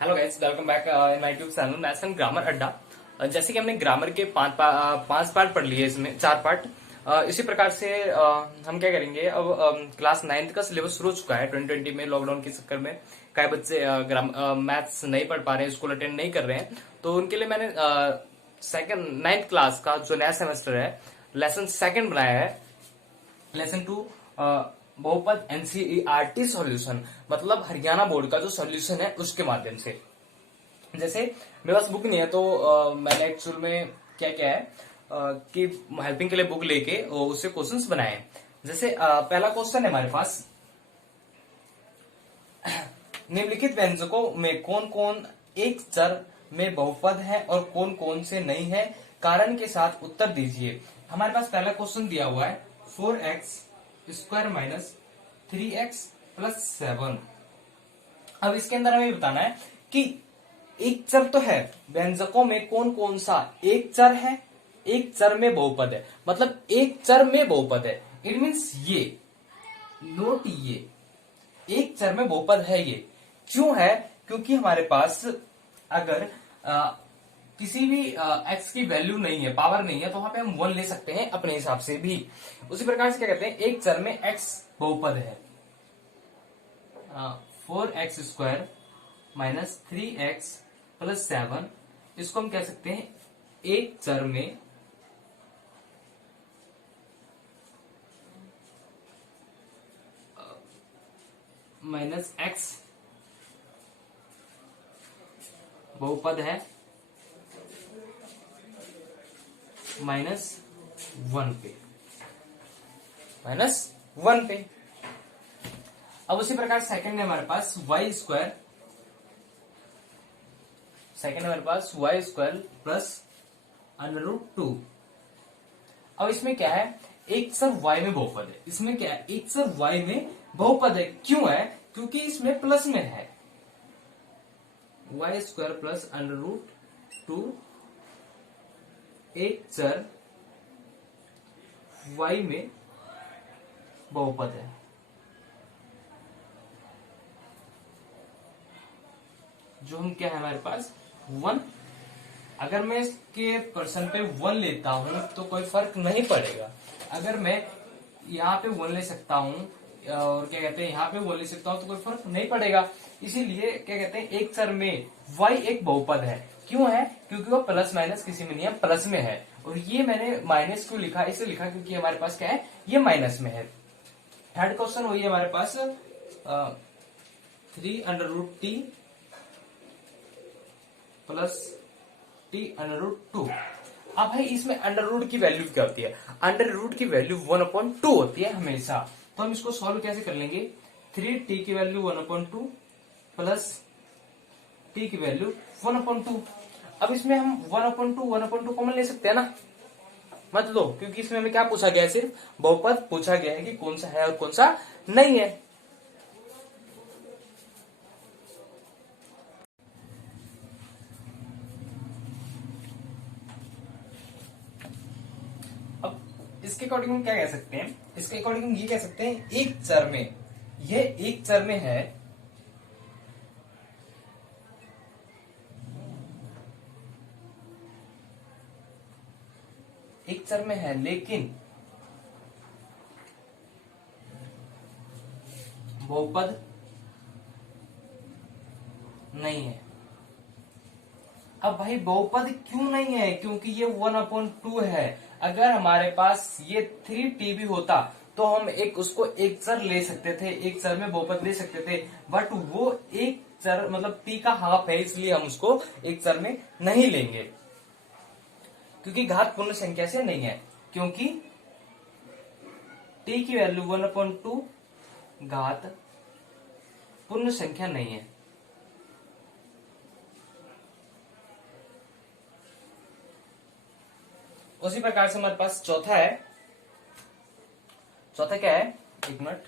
Hello guys, welcome back in my YouTube channel maths and grammar अड्डा। जैसे कि हमने ग्रामर के पांच पार्ट पढ़ लिए, इसमें चार पार्ट। इसी प्रकार से हम क्या करेंगे अब। क्लास नाइन्थ का सिलेबस शुरू हो चुका है 2020 में। लॉकडाउन के चक्कर में कई बच्चे मैथ्स नहीं पढ़ पा रहे हैं, स्कूल अटेंड नहीं कर रहे हैं, तो उनके लिए मैंने सेकंड नाइन्थ क्लास का जो नया सेमेस्टर है, लेसन सेकंड बनाया है। लेसन टू बहुपद एनसीईआरटी सॉल्यूशन, मतलब हरियाणा बोर्ड का जो सॉल्यूशन है उसके माध्यम से। जैसे मेरे पास बुक नहीं है, तो मैंने एक्चुअल में क्या क्या है कि हेल्पिंग के लिए बुक लेके उससे क्वेश्चंस बनाए हैं। जैसे पहला क्वेश्चन है हमारे पास, निम्नलिखित व्यंजकों में कौन कौन एक चर में बहुपद है और कौन कौन से नहीं है, कारण के साथ उत्तर दीजिए। हमारे पास पहला क्वेश्चन दिया हुआ है 4x² माइनस 3x प्लस 7। अब इसके अंदर हमें बताना है कि एक चर तो है, व्यंजकों में कौन कौन सा एक चर है, एक चर में बहुपद है, मतलब एक चर में बहुपद है। इट मीन्स ये नोट, ये एक चर में बहुपद है। ये क्यों है? क्योंकि हमारे पास अगर किसी भी एक्स की वैल्यू नहीं है, पावर नहीं है, तो वहां पे हम 1 ले सकते हैं अपने हिसाब से भी। उसी प्रकार से क्या कहते हैं, एक चर में x बहुपद है। 4x² माइनस 3x प्लस 7, इसको हम कह सकते हैं एक चर में माइनस x बहुपद है -1 पे, -1 पे। अब उसी प्रकार सेकंड है हमारे पास y², सेकंड हमारे पास y² प्लस √2। अब इसमें क्या है, एक चर y में बहुपद है। इसमें क्या है, एक चर y में बहुपद है। क्यों है? क्योंकि इसमें प्लस में है। y² प्लस √2 एक चर y में बहुपद है। जो हम क्या है हमारे पास 1। अगर मैं इसके पर्सन पे 1 लेता हूं तो कोई फर्क नहीं पड़ेगा। अगर मैं यहाँ पे 1 ले सकता हूं और क्या कहते हैं यहाँ पे 1 ले सकता हूं तो कोई फर्क नहीं पड़ेगा। इसीलिए क्या कहते हैं, एक चर में y एक बहुपद है। क्यों है? क्योंकि वो प्लस माइनस किसी में नहीं है, प्लस में है। और ये मैंने माइनस क्यों लिखा, इसे लिखा क्योंकि हमारे पास क्या है, ये माइनस में है। थर्ड क्वेश्चन वही है हमारे पास 3√t प्लस t√2। अब भाई इसमें अंडर रूट की वैल्यू क्या होती है? अंडर रूट की वैल्यू 1/2 होती है हमेशा। तो हम इसको सॉल्व कैसे कर लेंगे, 3t की वैल्यू 1/2 प्लस t की वैल्यू 1/2। अब इसमें हम 1/2 कॉमन ले सकते हैं ना, मत लो, क्योंकि इसमें हमें क्या पूछा गया है, सिर्फ बहुपद पूछा गया है कि कौन सा है और कौन सा नहीं है। अब इसके अकॉर्डिंग हम क्या कह सकते हैं, इसके अकॉर्डिंग हम ये कह सकते हैं, एक चर में, ये एक चर में है, एक चर में है लेकिन बहुपद नहीं है। अब भाई बहुपद क्यों नहीं है? क्योंकि ये 1/2 है। अगर हमारे पास ये 3t भी होता तो हम एक उसको एक चर ले सकते थे, एक चर में बहुपद ले सकते थे, बट वो एक चर मतलब t का हाफ है, इसलिए हम उसको एक चर में नहीं लेंगे। क्योंकि घात पूर्ण संख्या से नहीं है, क्योंकि t की वैल्यू 1/2 घात पूर्ण संख्या नहीं है। उसी प्रकार से हमारे पास चौथा है, चौथा क्या है, एक मिनट,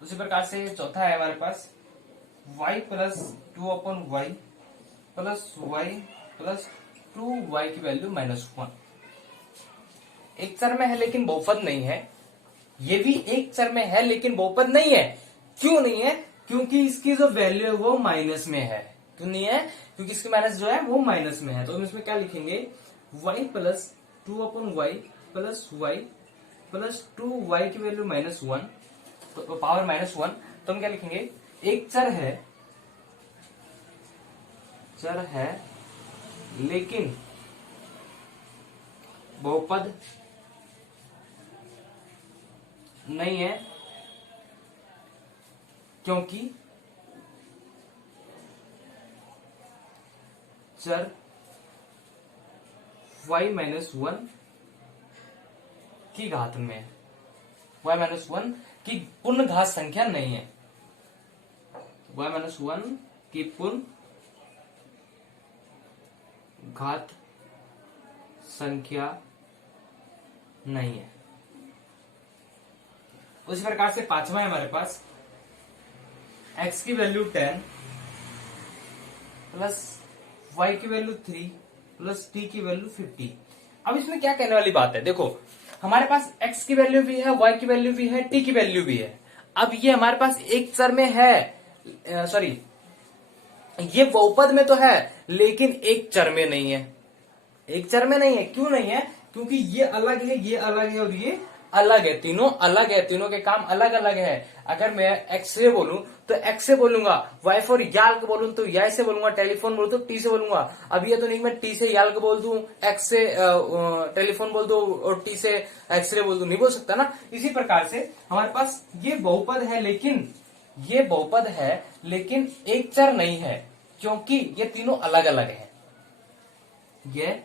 उसी प्रकार से चौथा है हमारे पास y plus 2/y plus y plus 2y की वैल्यू -1। एक चर में है लेकिन बहुपद नहीं है, ये भी एक चर में है लेकिन बहुपद नहीं है। क्यों नहीं है? क्योंकि इसकी जो वैल्यू है वो माइनस में है। क्यों नहीं है? क्योंकि इसकी माइनस जो है वो माइनस में है। तो हम इसमें क्या लिखेंगे, y plus 2/y plus y plus 2y की वैल्यू -1, तो पावर -1। तो हम क्या लिखेंगे, एक चर है लेकिन बहुपद नहीं है, क्योंकि चर y-1 की घात में है, y-1 की पूर्ण घात संख्या नहीं है, y-1 की पूर्ण घात संख्या नहीं है। उसी प्रकार से पांचवा है हमारे पास, x की वैल्यू 10 प्लस y की वैल्यू 3 प्लस t की वैल्यू 50। अब इसमें क्या कहने वाली बात है, देखो हमारे पास x की वैल्यू भी है, y की वैल्यू भी है, t की वैल्यू भी है। अब ये हमारे पास एक चर में है, सॉरी ये बहुपद में तो है लेकिन एक चर में नहीं है। एक चर में नहीं है, क्यों नहीं है? क्योंकि ये अलग है, ये अलग है और ये अलग है, तीनों अलग है, तीनों के काम अलग अलग है। अगर मैं एक्स से बोलूं तो एक्स से बोलूंगा, वाई फॉर याल्क बोलूं तो याई से बोलूंगा, टेलीफोन बोलूं तो टी से बोलूंगा। अब ये तो नहीं मैं टी से याल्क बोल दूं, एक्स से टेलीफोन बोल दूं और टी से एक्सरे बोल दूं, नहीं बोल सकता ना। इसी प्रकार से हमारे पास ये बहुपद है लेकिन एक चर नहीं है, क्योंकि ये तीनों अलग अलग है। ये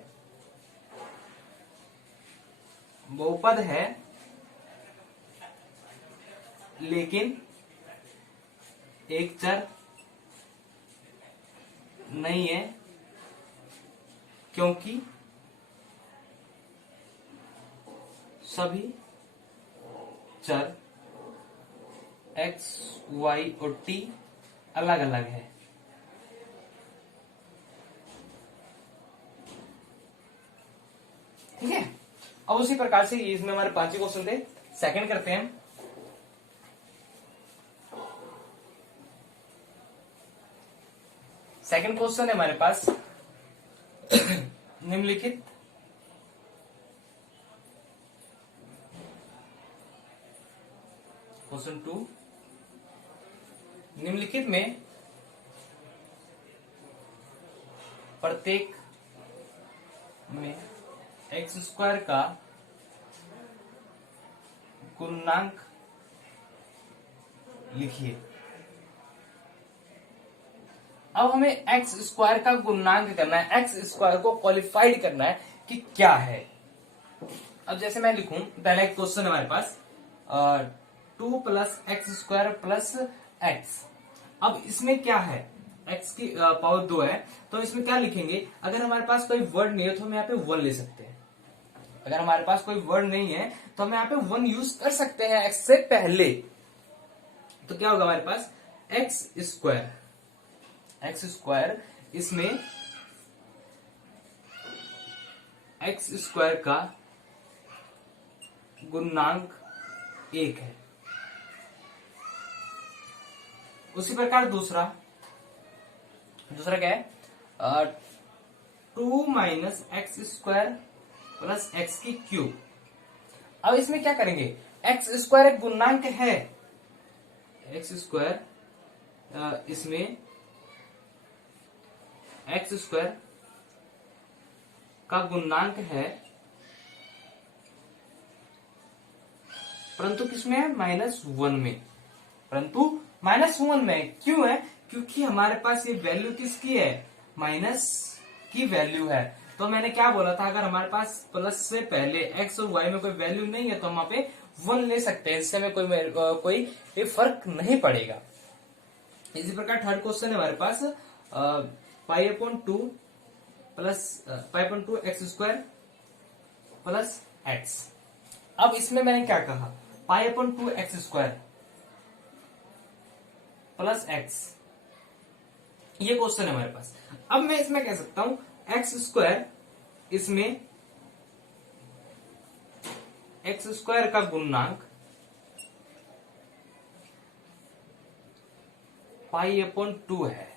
बहुपद है लेकिन एक चर नहीं है, क्योंकि सभी चर x, y और t अलग अलग है। ठीक है। अब उसी प्रकार से इसमें हमारे 5 ही क्वेश्चन थे। सेकंड करते हैं। सेकंड क्वेश्चन है हमारे पास निम्नलिखित क्वेश्चन 2, निम्नलिखित में प्रत्येक में x² का गुणांक लिखिए। अब हमें x² का गुणांक करना है, x² को क्वालिफाइड करना है कि क्या है। अब जैसे मैं लिखूं, पहला एक क्वेश्चन हमारे पास 2 प्लस x² प्लस x। अब इसमें क्या है, x की पावर 2 है, तो इसमें क्या लिखेंगे, अगर हमारे पास कोई वर्ड नहीं है तो हम यहाँ पे 1 ले सकते हैं। अगर हमारे पास कोई वर्ड नहीं है तो हम यहाँ पे 1 यूज कर सकते हैं x से पहले। तो क्या होगा हमारे पास x², इसमें x² का गुणांक 1 है। उसी प्रकार दूसरा क्या है, 2 माइनस x² प्लस x की क्यूब। अब इसमें क्या करेंगे, x² एक गुणांक है, x², इसमें x² का गुणांक है, परंतु किसमें है, -1 में। परंतु -1 में क्यों है, क्योंकि हमारे पास ये वैल्यू किसकी है, माइनस की वैल्यू है। तो मैंने क्या बोला था, अगर हमारे पास प्लस से पहले x और y में कोई वैल्यू नहीं है तो हम वहां पे 1 ले सकते हैं, इससे हमें कोई फर्क नहीं पड़ेगा। इसी प्रकार थर्ड क्वेश्चन है हमारे पास π/2 प्लस π/2 x² प्लस x। अब इसमें मैंने क्या कहा, π/2 x² प्लस x, ये क्वेश्चन है हमारे पास। अब मैं इसमें कह सकता हूं x² इसमें एक्स स्क्वायर का गुणांक पाई अपॉन 2 है।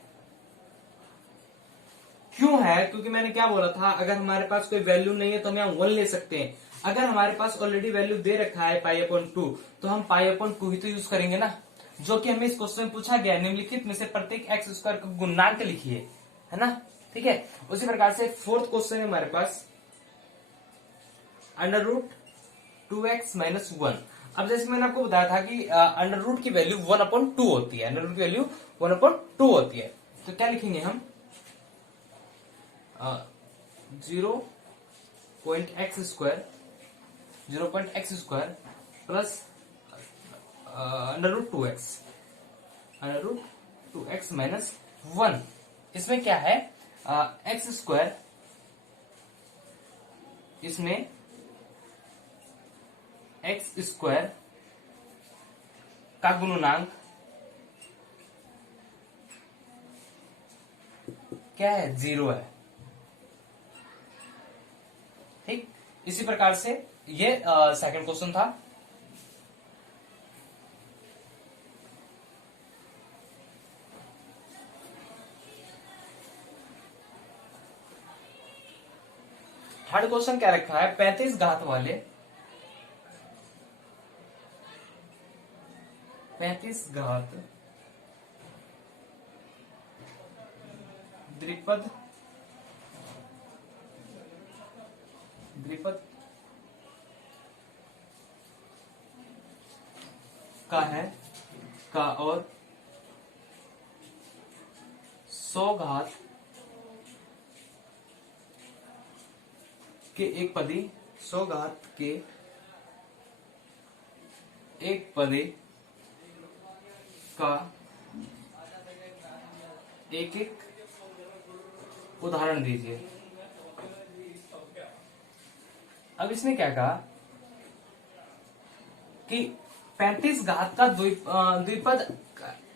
क्यों है? क्योंकि मैंने क्या बोला था, अगर हमारे पास कोई वैल्यू नहीं है तो हम यहाँ 1 ले सकते हैं। अगर हमारे पास ऑलरेडी वैल्यू दे रखा है पाई अपॉन 2, तो हम पाई अपॉन 2 ही तो यूज करेंगे ना, जो कि हमें इस क्वेश्चन में पूछा गया है। निम्नलिखित में से प्रत्येक एक्स स्क्वायर का गुणांक लिखिए, है ना। ठीक है, उसी प्रकार से फोर्थ क्वेश्चन है हमारे पास अंडर रूट 2x माइनस 1। अब जैसे मैंने आपको बताया था कि अंडर रूट की वैल्यू 1/2 होती है, अंडर रूट की वैल्यू 1/2 होती है। तो क्या लिखेंगे हम, 0.x square plus under root 2x minus 1। इसमें क्या है, एक्स स्क्वायर, इसमें एक्स स्क्वायर का गुणनांक क्या है, 0 है। ठीक, इसी प्रकार से ये सेकंड क्वेश्चन था। थर्ड क्वेश्चन क्या रखा है, 35 घात वाले 35 घात द्विपद का है का और 100 घात के एक पदी 100 घात के एक पदे का एक एक उदाहरण दीजिए। अब इसने क्या कहा कि 35 घात का द्विपद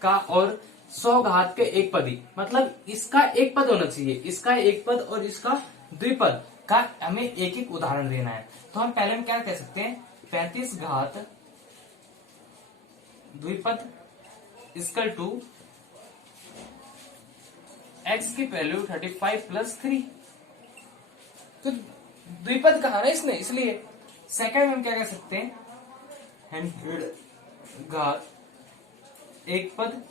का और 100 घात के एक पदी, मतलब इसका एक पद होना चाहिए, इसका एक पद और इसका द्विपद का हमें एक एक उदाहरण देना है। तो हम पहले में क्या कह सकते हैं, 35 घात द्विपद इक्वल टू एक्स की वैल्यू 35 प्लस 3। तो द्विपद कहा ना इसने, इसलिए सेकंड में हम क्या कह सकते हैं, 100 घात एक पद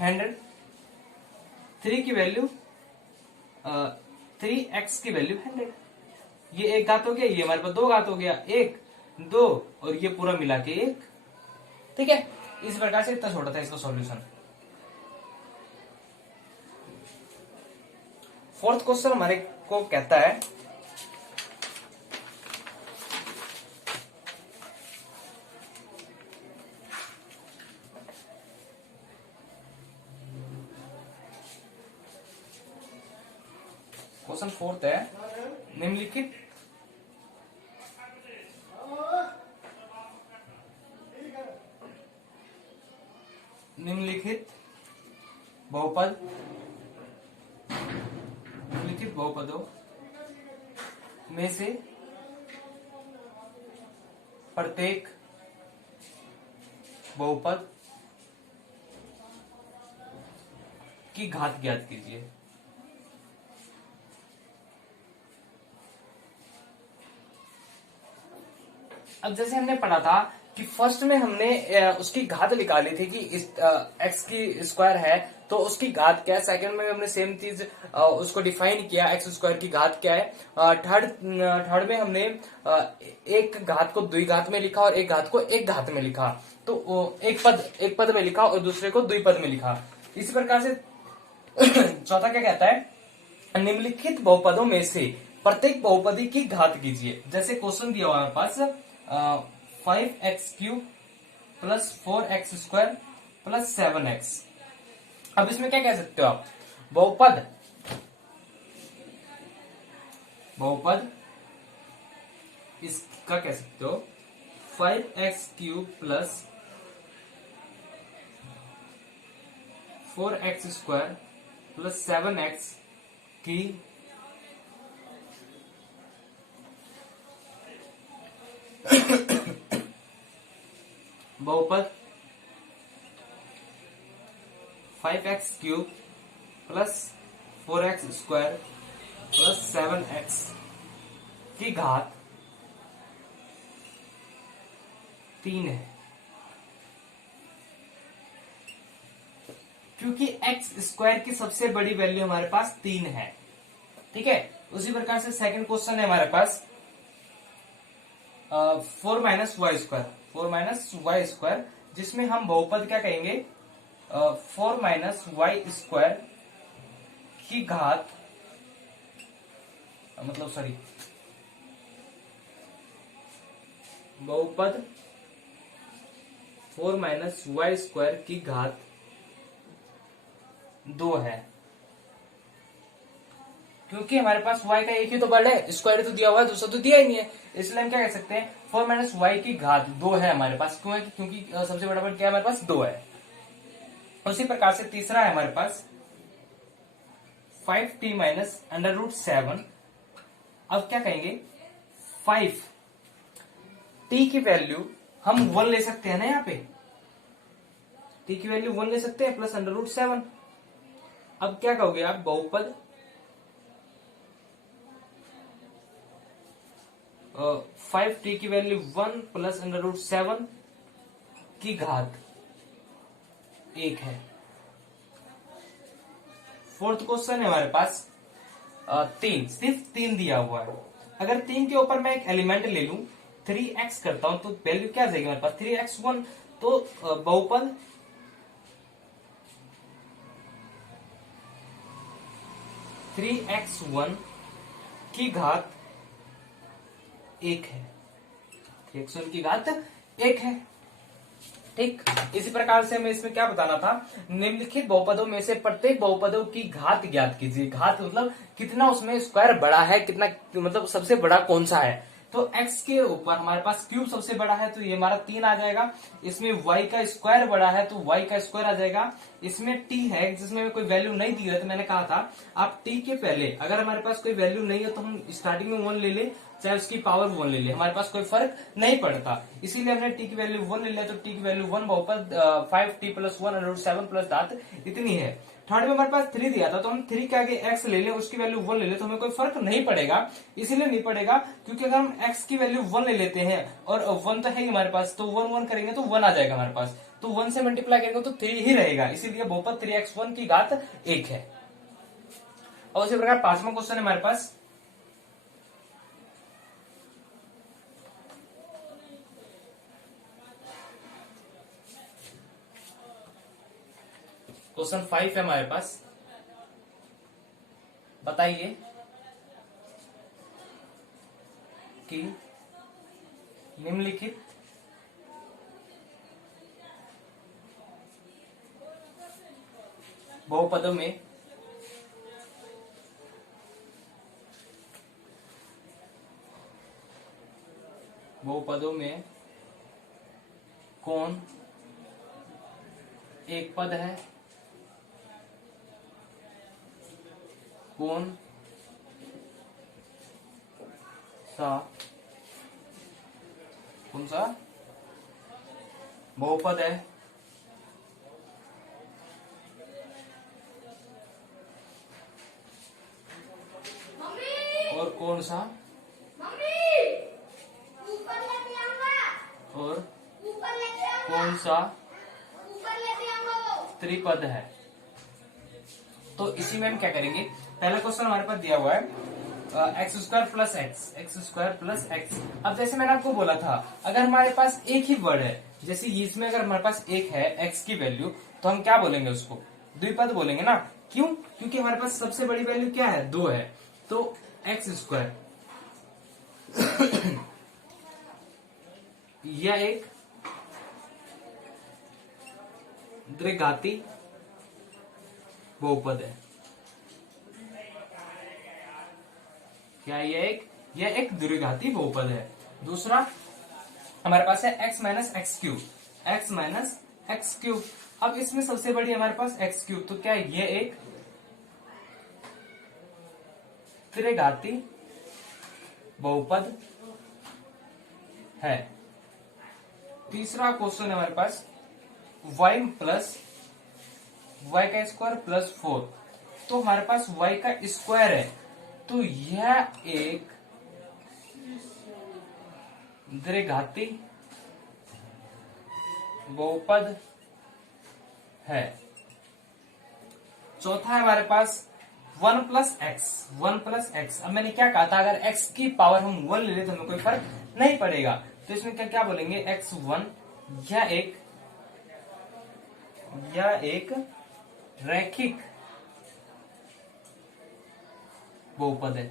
100, 3 की वैल्यू 3x की वैल्यू 100। ये एक घात हो गया, ये हमारे पास 2 घात हो गया, 1 2 और ये पूरा मिला के 1। ठीक है, इस प्रकार से इतना छोटा था इसका सॉल्यूशन। फोर्थ क्वेश्चन हमारे को कहता है क्वेश्चन फोर्थ है, निम्नलिखित बहुपदों में से प्रत्येक बहुपद की घात ज्ञात कीजिए। अब जैसे हमने पढ़ा था कि फर्स्ट में हमने उसकी घात निकाली थी कि एक्स की स्क्वायर है तो उसकी घात क्या है। सेकंड में हमने सेम चीज उसको डिफाइन किया, एक्स स्क्वायर की घात क्या है। थर्ड में हमने एक घात को द्विघात में लिखा और एक घात को एक घात में लिखा। तो एक पद में लिखा और दूसरे को द्विपद में लिखा। इसी प्रकार से चौथा क्या कहता है, निम्नलिखित बहुपदों में से प्रत्येक बहुपदी की घात कीजिए। जैसे क्वेश्चन दिया हुआ हमारे पास 5x³ plus 4x² plus 7x। अब इसमें क्या कह सकते हो आप, बहुपद इसका कह सकते हो 5x³ plus 4x² plus 7x की बहुपद 5x³ plus 4x² plus 7x की घात 3 है। क्योंकि x² की सबसे बड़ी वैल्यू हमारे पास 3 है। ठीक है, उसी प्रकार से सेकंड क्वेश्चन है हमारे पास 4 माइनस वाई स्क्वायर, जिसमें हम बहुपद क्या कहेंगे 4 माइनस वाई स्क्वायर की घात मतलब सॉरी बहुपद 4 माइनस वाई स्क्वायर की घात 2 है। क्योंकि हमारे पास y का एक ही तो वर्ड है, स्क्वायर तो दिया हुआ है, दूसरा तो दिया ही नहीं है, इसलिए हम क्या कह सकते हैं 4 माइनस वाई की घात 2 है हमारे पास। क्यों है? क्योंकि सबसे बड़ा वर्ड क्या है हमारे पास 2 है। उसी प्रकार से तीसरा है हमारे पास 5t माइनस √7। अब क्या कहेंगे 5t की वैल्यू हम 1 ले सकते हैं ना, यहाँ पे t की वैल्यू 1 ले सकते हैं प्लस √7। अब क्या कहोगे आप बहुपद 5t की वैल्यू 1 प्लस √7 की घात 1 है। फोर्थ क्वेश्चन है हमारे पास 3, सिर्फ 3 दिया हुआ है। अगर 3 के ऊपर मैं एक एलिमेंट ले लूं 3x करता हूं तो वैल्यू क्या आ जाएगी हमारे पास 3x1। तो बहुपद 3x1 की घात 1 है। 3x1 की घात 1 है। ठीक, इसी प्रकार से हमें इसमें क्या बताना था, निम्नलिखित बहुपदों में से प्रत्येक बहुपदों की घात ज्ञात कीजिए। घात मतलब कितना उसमें स्क्वायर बड़ा है, कितना मतलब सबसे बड़ा कौन सा है। तो x के ऊपर हमारे पास क्यूब सबसे बड़ा है तो ये हमारा 3 आ जाएगा। इसमें y का स्क्वायर बड़ा है तो y का स्क्वायर आ जाएगा। इसमें t है जिसमें कोई वैल्यू नहीं दी है तो मैंने कहा था आप t के पहले अगर हमारे पास कोई वैल्यू नहीं है तो हम स्टार्टिंग में 1 ले ले, चाहे उसकी पावर 1 ले ले, हमारे पास कोई फर्क नहीं पड़ता। इसीलिए हमने t की वैल्यू 1 ले लिया तो t की वैल्यू 1 बहुपद 5t प्लस 1 √7 प्लस घात इतनी है। थर्ड में हमारे पास 3 दिया था तो हम 3 के आगे x ले ले, उसकी वैल्यू 1 ले ले तो हमें कोई फर्क नहीं पड़ेगा। इसीलिए नहीं पड़ेगा क्योंकि अगर हम x की वैल्यू 1 ले लेते हैं और 1 तो है ही हमारे पास, तो 1 1 करेंगे तो 1 आ जाएगा हमारे पास, तो 1 से मल्टीप्लाई करेंगे तो 3 ही रहेगा। इसीलिए बहुपद 3x1 की घात 1 है। और उसी प्रकार पांचवा क्वेश्चन है हमारे पास क्वेश्चन 5 है हमारे पास। बताइए कि निम्नलिखित बहुपदों में कौन एक पद है, कौन सा बहुपद है और कौन सा त्रिपद है। तो इसी में हम क्या करेंगे, पहला क्वेश्चन हमारे पास दिया हुआ है x² प्लस x। अब जैसे मैंने आपको बोला था अगर हमारे पास एक ही वर्ड है, जैसे इसमें अगर हमारे पास एक है x की वैल्यू तो हम क्या बोलेंगे उसको द्विपद बोलेंगे ना। क्यों? क्योंकि हमारे पास सबसे बड़ी वैल्यू क्या है 2 है। तो x² यह एक द्विघाती बहुपद है। क्या यह एक द्विघाती बहुपद है। दूसरा हमारे पास है x माइनस एक्स क्यूब। अब इसमें सबसे बड़ी हमारे पास x³, तो क्या ये एक त्रिघाती बहुपद है। तीसरा क्वेश्चन है हमारे पास y प्लस वाई का स्क्वायर प्लस 4। तो हमारे पास y का स्क्वायर है, तो यह एक द्विघाती बहुपद है। चौथा है हमारे पास 1 प्लस एक्स। अब मैंने क्या कहा था, अगर x की पावर हम 1 ले ले तो हमें कोई फर्क नहीं पड़ेगा। तो इसमें क्या क्या बोलेंगे, x1 यह एक रैखिक बहुपद है।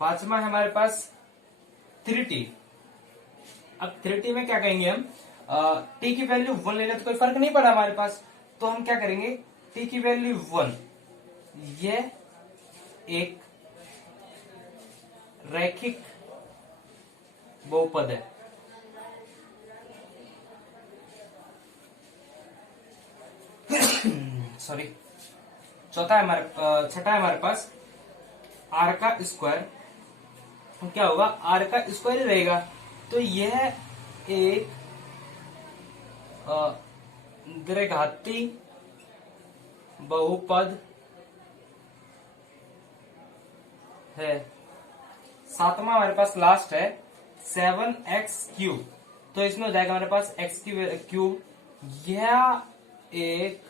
पांचवा है हमारे पास 3t। अब 3t में क्या कहेंगे हम, t की वैल्यू 1 ले ले तो कोई फर्क नहीं पड़ा हमारे पास, तो हम क्या करेंगे, t की वैल्यू 1, यह एक रैखिक बहुपद है। सॉरी। छठा है हमारे पास r का स्क्वायर। क्या होगा, r का स्क्वायर ही रहेगा, तो यह एक द्विघाती बहुपद है। सातवां हमारे पास लास्ट है 7x3। तो इसमें हो जाएगा हमारे पास x की क्यूब, यह एक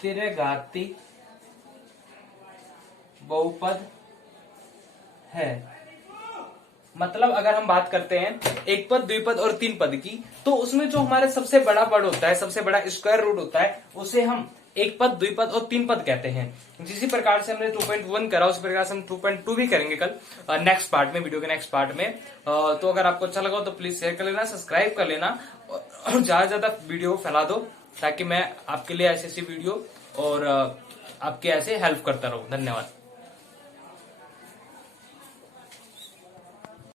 त्रिघाती बहुपद है। मतलब अगर हम बात करते हैं एक पद, द्विपद और तीन पद की, तो उसमें जो हमारे सबसे बड़ा पद होता है, सबसे बड़ा स्क्वायर रूट होता है, उसे हम एक पद, द्विपद और तीन पद कहते हैं। जिसी प्रकार से हमने 2.1 करा, उस प्रकार से हम 2.2 भी करेंगे कल नेक्स्ट पार्ट में, वीडियो के नेक्स्ट पार्ट में। तो अगर आपको अच्छा लगा तो प्लीज शेयर कर लेना, सब्सक्राइब कर लेना और ज्यादा से ज्यादा वीडियो फैला दो, ताकि मैं आपके लिए ऐसी वीडियो और आपके ऐसे हेल्प करता रहूं। धन्यवाद।